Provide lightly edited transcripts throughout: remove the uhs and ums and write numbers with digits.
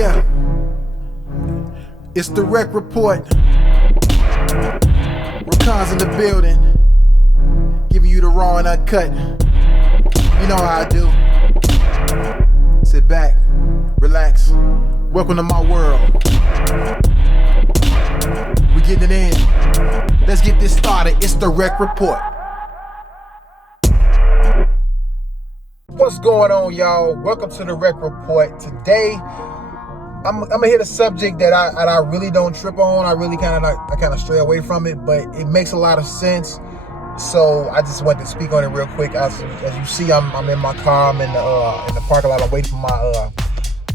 Yeah, it's the REKK report. Rekkhan's in the building, giving you the raw and uncut. You know how I do. Sit back, relax. Welcome to my world. We getting it in. Let's get this started. It's the REKK report. What's going on, y'all? Welcome to the REKK report. Today, I'm gonna hit a subject that I really don't trip on. I kind of stray away from it, but it makes a lot of sense. So I just wanted to speak on it real quick. As you see, I'm in my car. I'm in the parking lot. I'm waiting for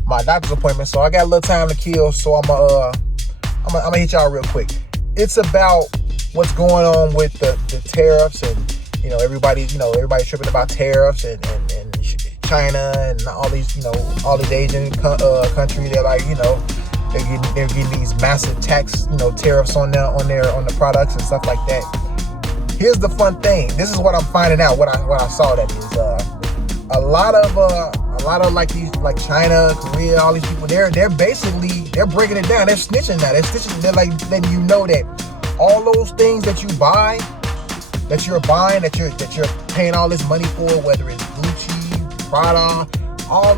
my doctor's appointment. So I got a little time to kill. So I'm gonna hit y'all real quick. It's about what's going on with the tariffs, and everybody tripping about tariffs and China and all these Asian countries. They're like, they're getting these massive tax tariffs on the products and stuff like that. Here's the fun thing. This is what I'm finding out. What I saw, that is a lot of like China, Korea, all these people. They're breaking it down. They're snitching now. They're like letting you know that all those things that you buy, that you're paying all this money for, whether it's Gucci, Prada, all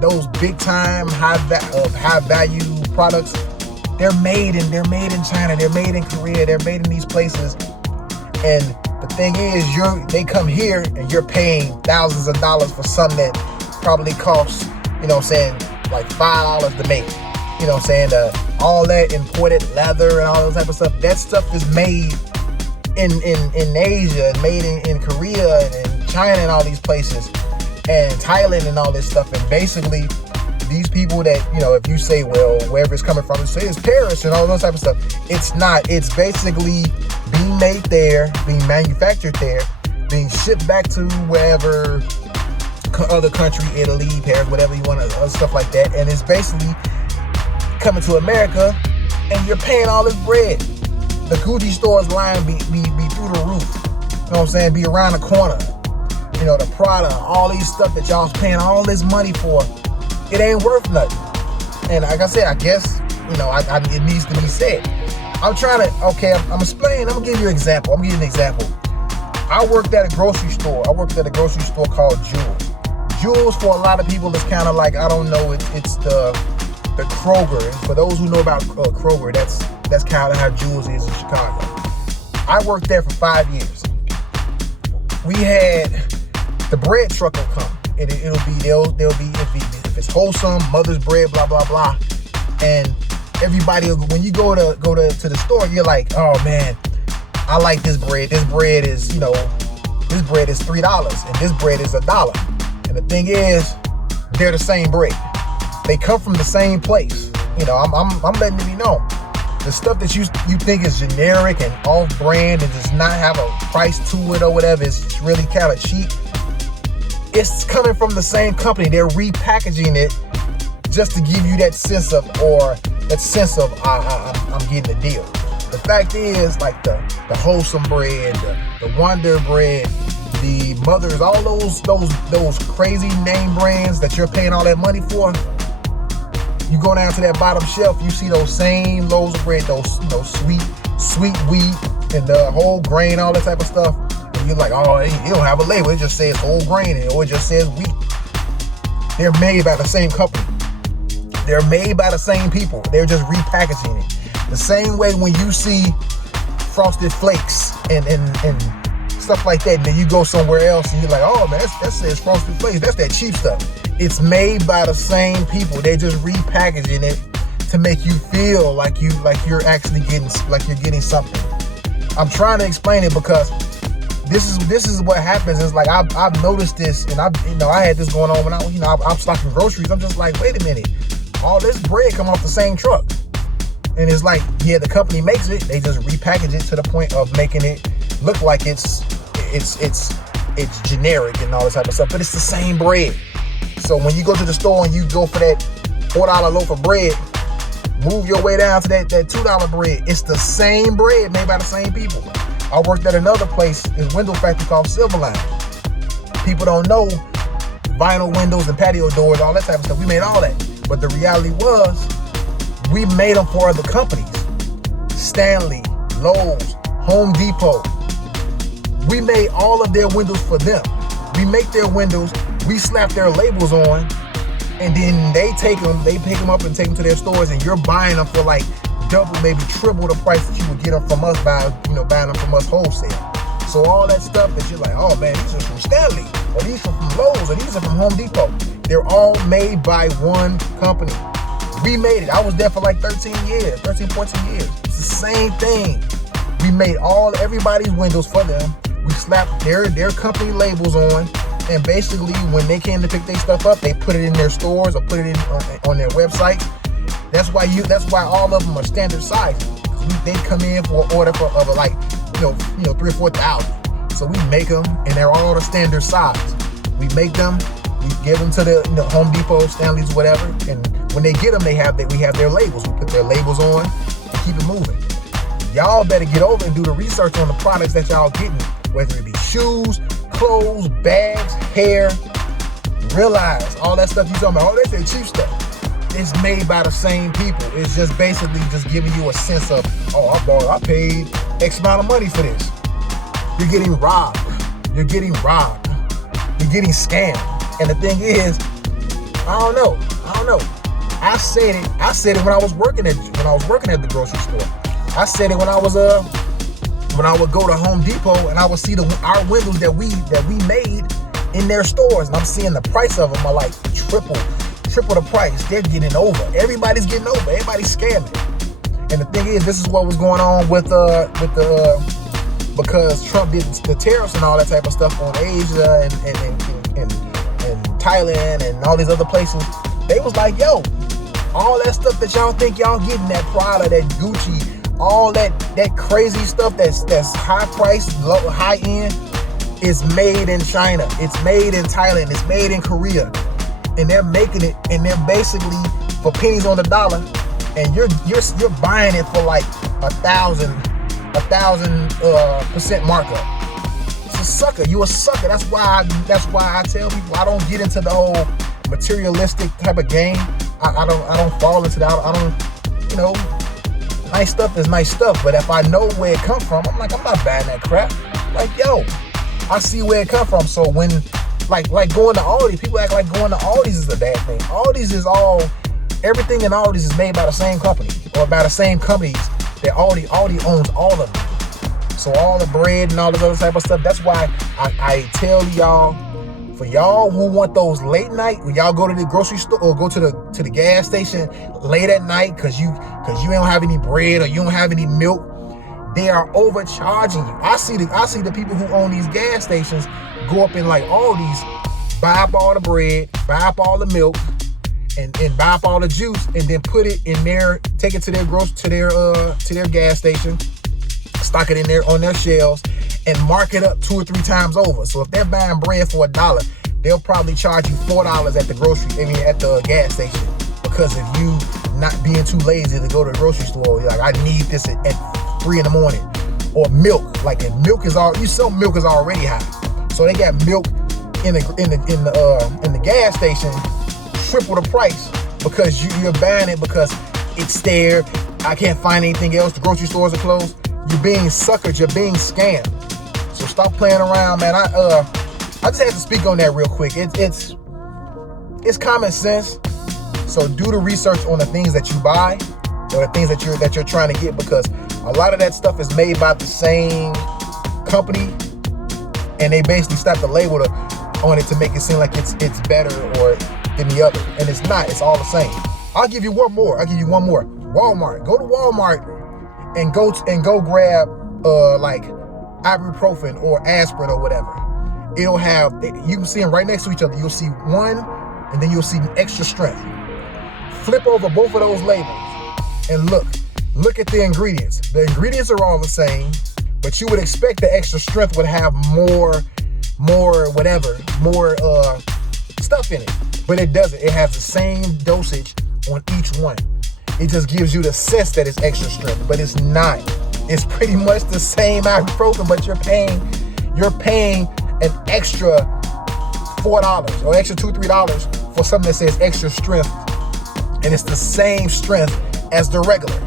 those big time high value products, they're made in China, they're made in Korea, they're made in these places. And the thing is, they come here and you're paying thousands of dollars for something that probably costs, like $5 to make. All that imported leather and all those type of stuff. That stuff is made in Asia, made in Korea and in China and all these places, and Thailand and all this stuff. And basically, these people that, if you say, well, wherever it's coming from, say it's Paris and all those type of stuff. It's not. It's basically being made there, being manufactured there, being shipped back to wherever other country, Italy, Paris, whatever you want, stuff like that. And it's basically coming to America, and you're paying all this bread. The Gucci store's line be through the roof. You know what I'm saying? Be around the corner. The Prada, all these stuff that y'all's paying all this money for, it ain't worth nothing. And like I said, I guess, it needs to be said. I'm gonna give you an example. I worked at a grocery store. Called Jewel. Jewel's, for a lot of people, is kind of like, I don't know, it's the Kroger. And for those who know about Kroger, that's kind of how Jewel's is in Chicago. I worked there for 5 years. We had the bread truck will come, and they'll be if it's wholesome, mother's bread, blah blah blah, and everybody, when you go to the store, you're like, oh man, I like this bread. This bread is $3, and this bread is $1. And the thing is, they're the same bread. They come from the same place. I'm letting it be known. The stuff that you think is generic and off-brand and does not have a price to it or whatever, is really kind of cheap. It's coming from the same company. They're repackaging it just to give you that sense of I'm getting a deal. The fact is, like the wholesome bread, the Wonder bread, the Mothers, all those crazy name brands that you're paying all that money for. You go down to that bottom shelf, you see those same loaves of bread, those sweet wheat and the whole grain, all that type of stuff. And you're like, oh, it don't have a label. It just says whole grain, or it just says wheat. They're made by the same company. They're made by the same people. They're just repackaging it. The same way when you see Frosted Flakes and stuff like that, and then you go somewhere else and you're like, oh man, that says Frosted Flakes. That's that cheap stuff. It's made by the same people. They're just repackaging it to make you feel like you're actually getting something. I'm trying to explain it because this is what happens. It's like I've noticed this, and I had this going on when I'm stocking groceries. I'm just like, wait a minute, all this bread come off the same truck, and it's like, yeah, the company makes it. They just repackage it to the point of making it look like it's generic and all this type of stuff, but it's the same bread. So when you go to the store and you go for that $4 loaf of bread, move your way down to that $2 bread. It's the same bread made by the same people. I worked at another place, this window factory called Silverline. People don't know vinyl windows and patio doors, all that type of stuff. We made all that. But the reality was, we made them for other companies. Stanley, Lowe's, Home Depot. We made all of their windows for them. We make their windows, we slap their labels on, and then they pick them up and take them to their stores, and you're buying them for like double, maybe triple the price that you would get them from us buying them from us wholesale. So all that stuff that you're like, oh man, these are from Stanley, or these are from Lowe's, or these are from Home Depot. They're all made by one company. We made it. I was there for like 13, 14 years. It's the same thing. We made everybody's windows for them. We slapped their company labels on, and basically when they came to pick their stuff up, they put it in their stores or put it in on their website. That's why all of them are standard size. They come in for an order of like 3,000 or 4,000. So we make them, and they're all the standard size. We make them, we give them to the Home Depot, Stanley's, whatever, and when they get them, we have their labels. We put their labels on and keep it moving. Y'all better get over and do the research on the products that y'all getting, whether it be shoes, clothes, bags, hair. Realize all that stuff you talking about, they say cheap stuff. It's made by the same people. It's just basically just giving you a sense of, I paid X amount of money for this. You're getting robbed. You're getting scammed. And the thing is, I don't know. I said it when I was working at the grocery store. I said it when I would go to Home Depot and I would see our windows that we made in their stores, and I'm seeing the price of them are like triple the price. They're getting over. Everybody's getting over. Everybody's scamming. And the thing is, this is what was going on with because Trump did the tariffs and all that type of stuff on Asia and Thailand and all these other places. They was like, yo, all that stuff that y'all think y'all getting, that Prada, that Gucci, all that crazy stuff that's high price, low, high end, is made in China. It's made in Thailand. It's made in Korea. And they're making it, and they're basically for pennies on the dollar, and you're buying it for like 1,000% markup. It's a sucker. You a sucker. That's why I tell people I don't get into the whole materialistic type of game. I don't fall into that. I don't, nice stuff is nice stuff. But if I know where it come from, I'm not buying that crap. Like, yo, I see where it come from. So when like going to Aldi, people act like going to Aldi's is a bad thing. Everything in Aldi's is made by the same company, or by the same companies that Aldi owns all of them. So all the bread and all this other type of stuff. That's why I tell y'all, for y'all who want those late night, when y'all go to the grocery store or go to the gas station late at night because you don't have any bread or you don't have any milk, they are overcharging you. I see the people who own these gas stations go up in like Aldi's, buy up all the bread, buy up all the milk, and buy up all the juice, and then put it in there, take it to their gas station, stock it in there on their shelves, and mark it up 2 or 3 times over. So if they're buying bread for $1, they'll probably charge you $4 at the gas station, because of you not being too lazy to go to the grocery store. You're like, I need this at 3 in the morning. Or milk, like you sell milk is already high. So they got milk in the gas station triple the price, because you're buying it because it's there. I can't find anything else. The grocery stores are closed. You're being suckered. You're being scammed. So stop playing around, man. I just had to speak on that real quick. It's common sense. So do the research on the things that you buy or the things that you're trying to get, because a lot of that stuff is made by the same company, and they basically slap the label on it to make it seem like it's better or than the other, and it's not. It's all the same. I'll give you one more. Walmart. Go to Walmart and go grab like ibuprofen or aspirin or whatever. It'll have, you can see them right next to each other. You'll see one, and then you'll see extra strength. Flip over both of those labels and look at the ingredients. The ingredients are all the same, but you would expect the extra strength would have more stuff in it, but it doesn't. It has the same dosage on each one. It just gives you the sense that it's extra strength, but it's not. It's pretty much the same ibuprofen, but you're paying an extra $4 or extra $2-3 for something that says extra strength and it's the same strength as the regular.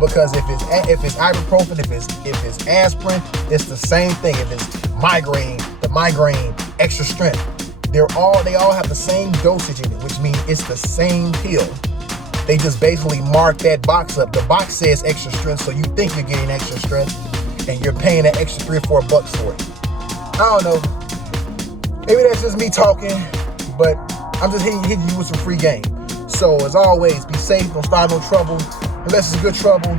Because if it's ibuprofen, if it's aspirin, it's the same thing. If it's migraine, the migraine, extra strength. They all have the same dosage in it, which means it's the same pill. They just basically mark that box up. The box says extra strength, so you think you're getting extra strength, and you're paying that extra $3 or $4 for it. I don't know. Maybe that's just me talking, but I'm just hitting you with some free game. So as always, be safe, don't start no trouble. Unless it's good trouble.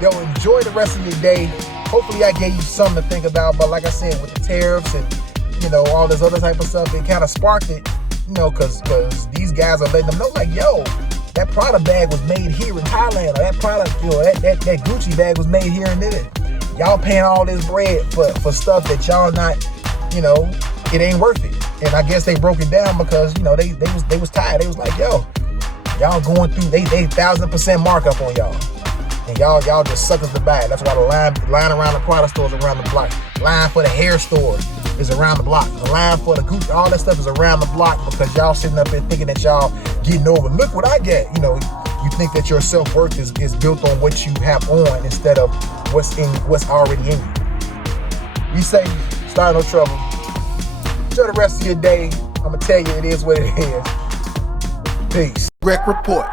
Yo, enjoy the rest of your day. Hopefully I gave you something to think about. But like I said, with the tariffs and, all this other type of stuff, it kind of sparked it, because these guys are letting them know, like, yo, that Prada bag was made here in Thailand, or that product, that Gucci bag was made here in Italy. Y'all paying all this bread for stuff that y'all not, it ain't worth it. And I guess they broke it down because, they was tired. They was like, yo, y'all going through, they 1,000% markup on y'all. And y'all just suckers to buy it. That's why the line around the Prada stores around the block. Line for the hair store is around the block. The line for the Gucci, all that stuff is around the block because y'all sitting up there thinking that y'all getting over. Look what I get. You think that your self-worth is built on what you have on instead of what's already in you. Be safe, start no trouble. Enjoy the rest of your day. I'm gonna tell you it is what it is. Peace. Rekk Report.